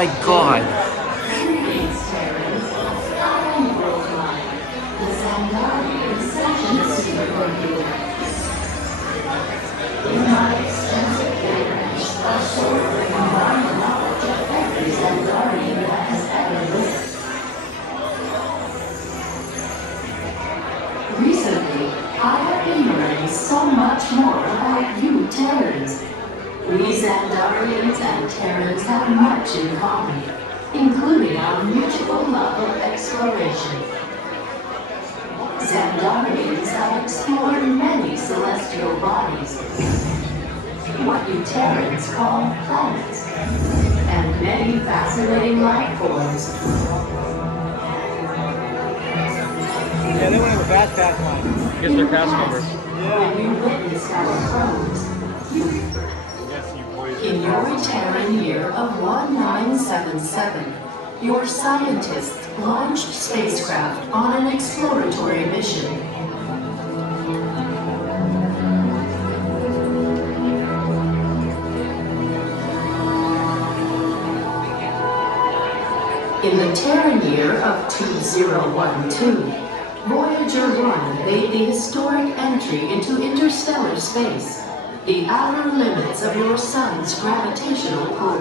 my god. Recently, I have been learning so much more about you Terrans. We Xandarians and Terrans have much in common, including our mutual love of exploration. Xandarians have explored many celestial bodies, what you Terrans call planets, and many fascinating life forms. Yeah, they went in the backpack line. Guess their cast members. When you witnessed our probes, in your Terran year of 1977, your scientists launched spacecraft on an exploratory mission. In the Terran year of 2012, Voyager 1 made the historic entry into interstellar space, the outer limits of your sun's gravitational pull.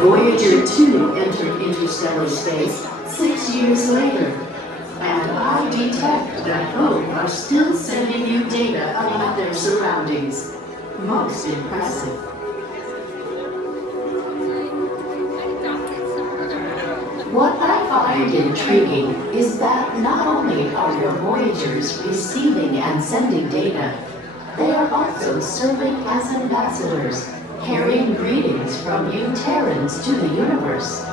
Voyager 2 entered interstellar space 6 years later, and I detect that both are still sending you data about their surroundings. Most impressive. What I find intriguing is that not only are your Voyagers receiving and sending data, they are also serving as ambassadors, carrying greetings from you Terrans to the universe.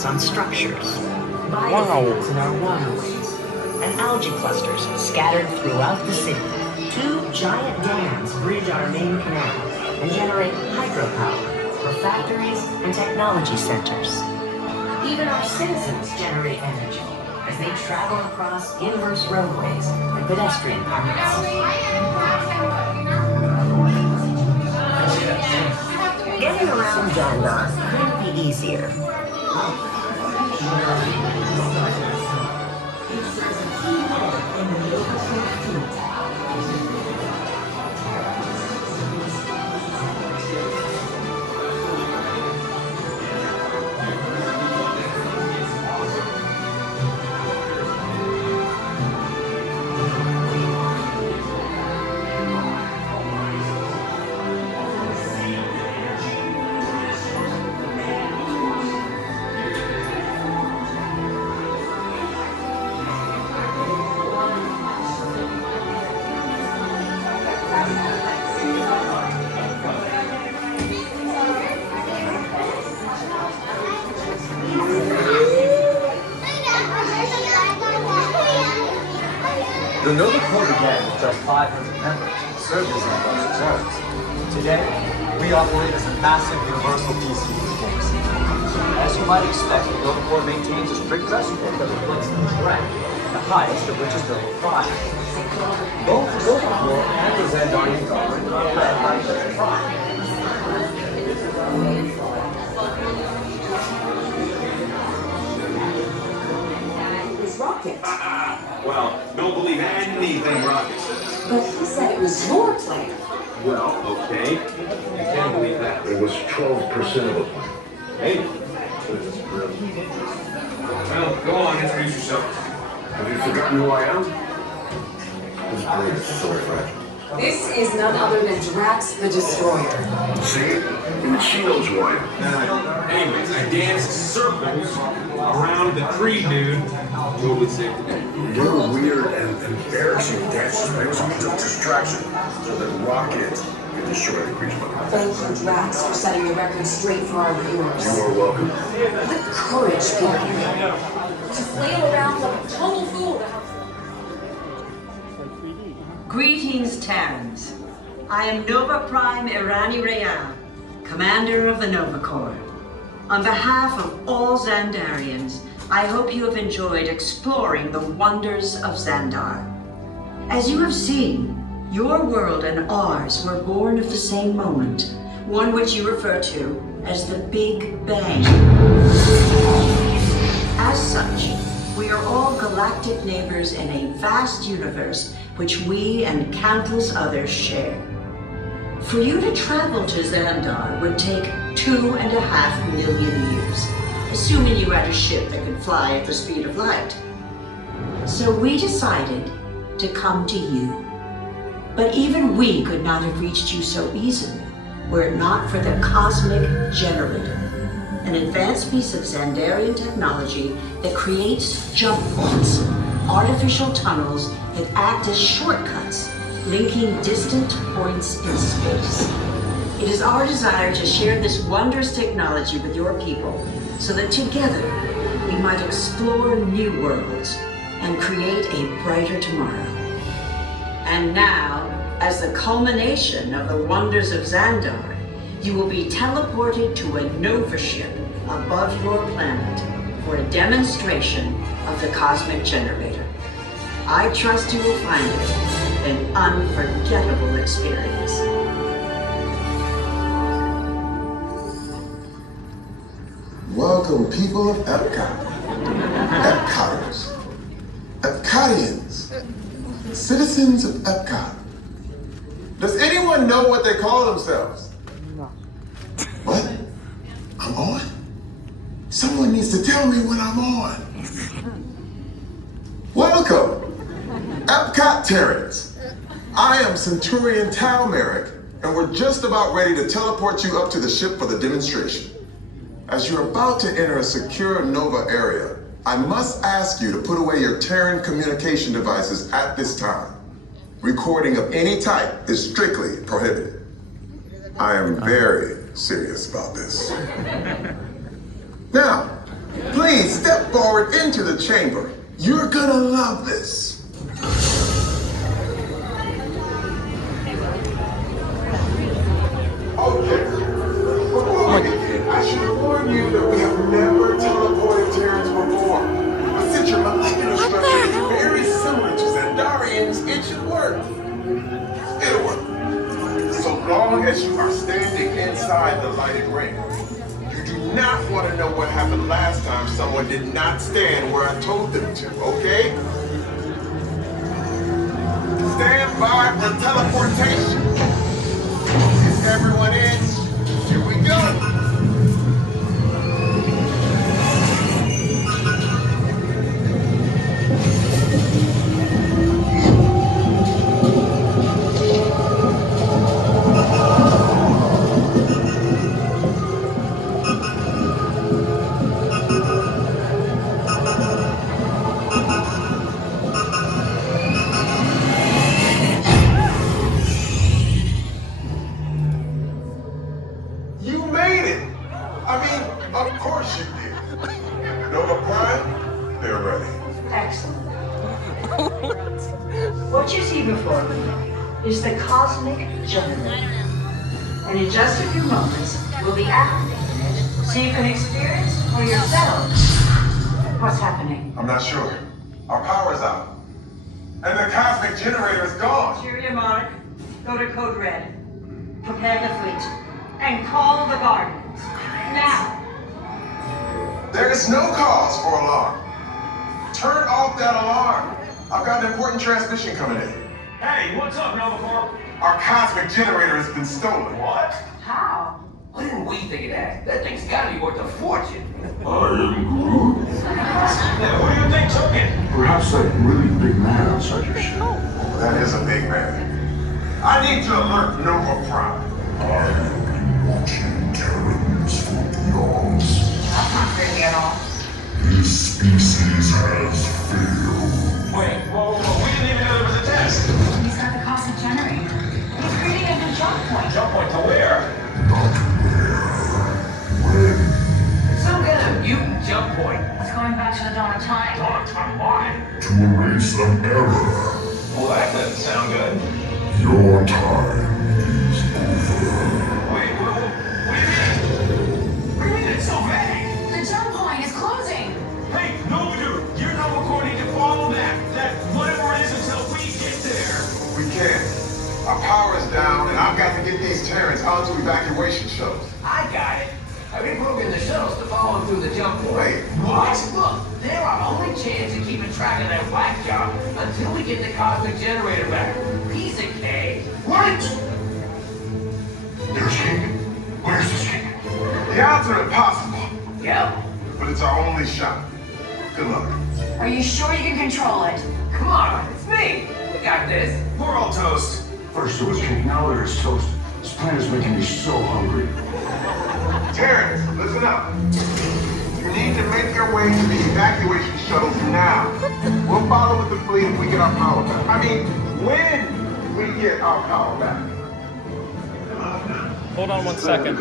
On structures, Wow. biofields in our waterways, and algae clusters scattered throughout the city. 2 giant dams bridge our main canal and generate hydropower for factories and technology centers. Even our citizens generate energy as they travel across inverse roadways and pedestrian paths. Getting around Xandar couldn't be easier. The Nova Corps began with just 500 members and served as Xandar's reserves. Today, we operate as a massive universal peacekeeping force. As you might expect, the Nova Corps maintains a strict dress code that reflects the threat, the highest of which is Bill 5. Both the Nova Corps and the Xandarian government are led by Bill 5. Rocket. Well, don't believe anything Rocket says. But he said it was your plan. Well, okay. You can't believe that. It was 12% of the plan. Hey. Well, go on, introduce yourself. Have you forgotten who I am? Who's greatest sword legend? This is none other than Drax the Destroyer. See? Even she knows who I am. Anyways, I danced circles around the tree dude. Totally safe to do. Your weird and embarrassing dances brings me to distraction so that Rocket can destroy the creature. Thank you, Drax, for setting the record straight for our viewers. You are welcome. What courage people to flail around like a total fool. Greetings, Terrans. I am Nova Prime Irani Rayal, Commander of the Nova Corps. On behalf of all Xandarians, I hope you have enjoyed exploring the wonders of Xandar. As you have seen, your world and ours were born of the same moment, one which you refer to as the Big Bang. As such, we are all galactic neighbors in a vast universe which we and countless others share. For you to travel to Xandar would take 2.5 million years, assuming you had a ship that could fly at the speed of light. So we decided to come to you. But even we could not have reached you so easily were it not for the Cosmic Generator, an advanced piece of Xandarian technology that creates jump points, artificial tunnels that act as shortcuts, linking distant points in space. It is our desire to share this wondrous technology with your people so that together we might explore new worlds and create a brighter tomorrow. And now, as the culmination of the wonders of Xandar, you will be teleported to a Nova ship above your planet for a demonstration of the Cosmic Generator. I trust you will find it an unforgettable experience. Welcome, people of Epcot. Epcoters. Epcotians. Citizens of Epcot. Does anyone know what they call themselves? No. What? I'm on? Someone needs to tell me when I'm on. Welcome, Epcot Terrans. I am Centurion Tal Merrick, and we're just about ready to teleport you up to the ship for the demonstration. As you're about to enter a secure Nova area, I must ask you to put away your Terran communication devices at this time. Recording of any type is strictly prohibited. I am very serious about this. Now, please step forward into the chamber. You're gonna love this. Okay. Before we begin, I should warn you that we have never teleported Terrans before. But since your molecular structure is very similar to Xandarians, it should work. It'll work. So long as you are standing inside the lighted ring. You do not want to know what happened last time someone did not stand where I told them to, okay? Stand by for teleportation. Is everyone in? Here we go. What you see before me is the Cosmic Generator. And in just a few moments, we'll be activating it so you can experience for yourselves what's happening. I'm not sure. Our power's out. And the Cosmic Generator is gone. Cheerio, Monarch. Go to Code Red. Prepare the fleet. And call the Guardians. Now. There is no cause for alarm. Turn off that alarm. I've got an important transmission coming in. Hey, what's up, Nova Corps? Our Cosmic Generator has been stolen. What? How? Why didn't we think of that? That thing's gotta be worth a fortune. I am Groot. Yeah, who do you think took it? Perhaps that really big man outside your ship. That is a big man. I need to alert Nova Prime. I've been watching Terrans for eons. That's not creepy at all. This species has failed. Wait, whoa, we didn't even know there was a test. He's got the cosmic generator. He's creating a new jump point. Jump point to where? Not where. When. Some kind of mutant jump point. It's going back to the dawn of time. Dawn of time, why? To erase an error. Well, that doesn't sound good. Your time is over. Wait, what do you mean? What do you mean it's so vague? The jump point is closing. Hey, no, dude, you know Nova need to follow that whatever it is until we get there. We can't. Our power is down, and I've got to get these Terrans onto evacuation shuttles. I got it. I've been programming the shuttles to follow through the jump point. Wait, what? Look, they're our only chance of keeping track of that whack job until we get the cosmic generator back. Piece of cake. Wait! They're escaping. Where's the escape? The odds are impossible, Yep. but it's our only shot. Good luck. Are you sure you can control it? Come on, it's me. We got this. We're all toast. First it was cake, now there's toast. This plan is making me so hungry. Terrans, listen up. You need to make your way to the evacuation shuttles now. We'll follow with the fleet if we get our power back. I mean, when we get our power back. Hold on 1 second.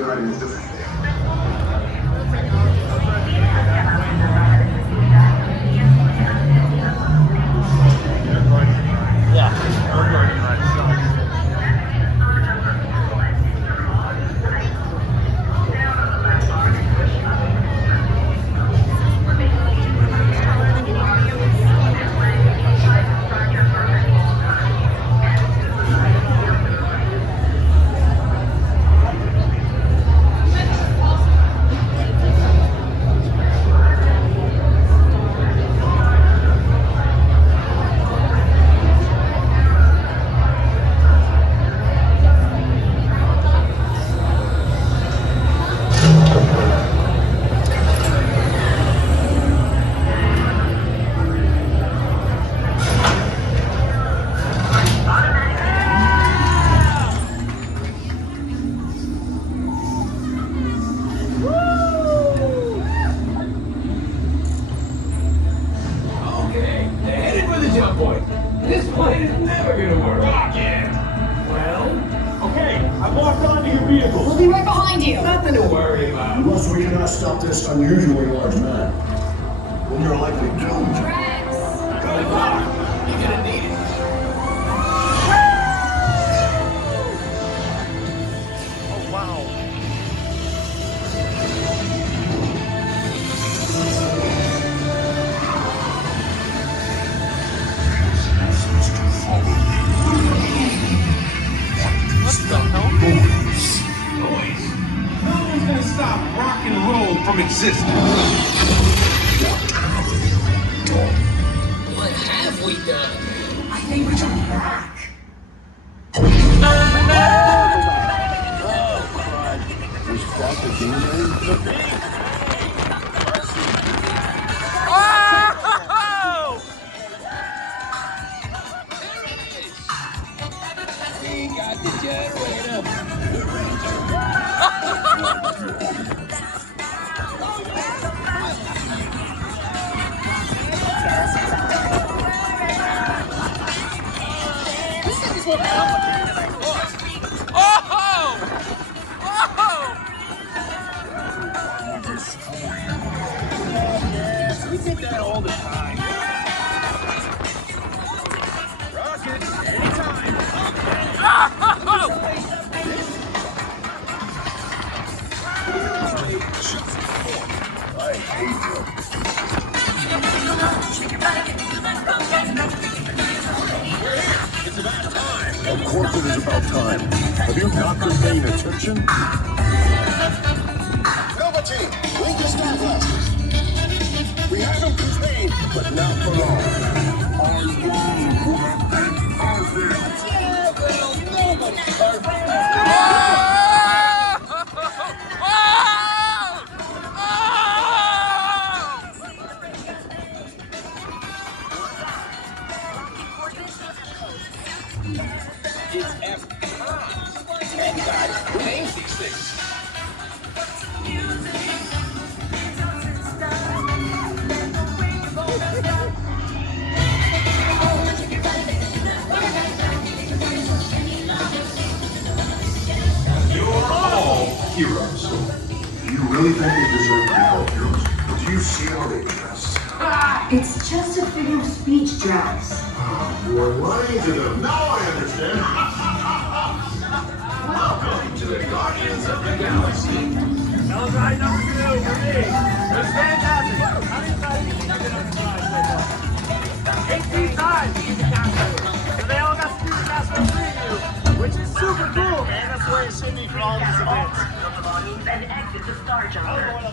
We'll be right behind you. Nothing to worry about. Unless we cannot stop this unusually large man, then you're likely doomed. Good luck. You're gonna need it. Oh, wow. What the hell? Noise. No one's gonna stop rock and roll from existing. What have we done? I think we're jumping back. Was that the game? We got the generator. We did that all the time. Rockets, anytime. I hate you. It's about time. Of course it is about time. Have you not been paying attention? Nova team, bring the star blasters. We have them contained, but not for long. Our world will have been perfect. Yeah, well, nobody's perfect. It's Epcot. you see how they dress? It's just a figure of speech, Drax. You are lying to them. Now I understand. Welcome to the Guardians of the Galaxy. That was ride number 2 for me. It was fantastic. How many times do you think you've been on this ride so far? 18 times. So they all got to do the Master preview, which is super cool, man. That's the way it should be for all these events. And exit the Star Jumper.